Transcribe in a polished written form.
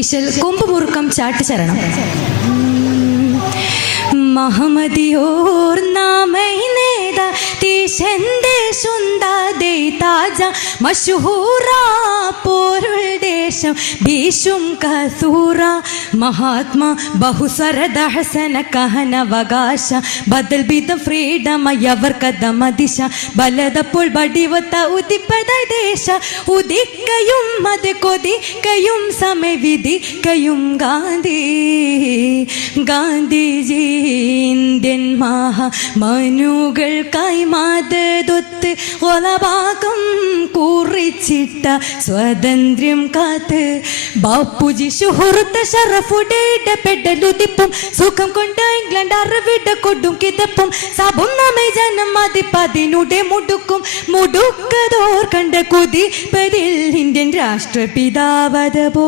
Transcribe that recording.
ഈശ്വൽ കൊമ്പ് മുറുക്കം ചാട്ട് ചരണം മഹമദിയോർ നാമൈ നേദ തീശന്റെ സുന്ദദേ താജ മശഹൂറാ പോരുൾ ദേശം ബീശും കസൂറ മഹാത്മാ ബഹുസരദ ഹസന കഹനവകാശ ബദൽ ബിദ ഫ്രീഡം യവർ കദമ ദിശ ബലദപ്പോൾ ബടിവത്ത ഉദിപ്പത ദേശ ഉദിക്കയും മത് കൊതിക്കയും സമവിധിക്കയും ഗാന്ധി ഗാന്ധിജി ഇന്ത്യൻ മനുകൾക്കായി മാതതൊത്ത് ഒലഭാഗം കുറിച്ചിട്ട സ്വാതന്ത്ര്യം കാത്ത് ബാപ്പുജി സുഹൃത്ത ഷറഫുടേടെ പെടലുതിപ്പും സുഖം കൊണ്ട് ഇംഗ്ലണ്ട് അറിവിട കൊടും കിതപ്പും സബും നമ്മെ ജനം മതിപ്പതിനുടെ മുടുക്കും മുടുക്കതോർ കണ്ട കുതിപ്പതിൽ ഇന്ത്യൻ രാഷ്ട്രപിതാവത പോ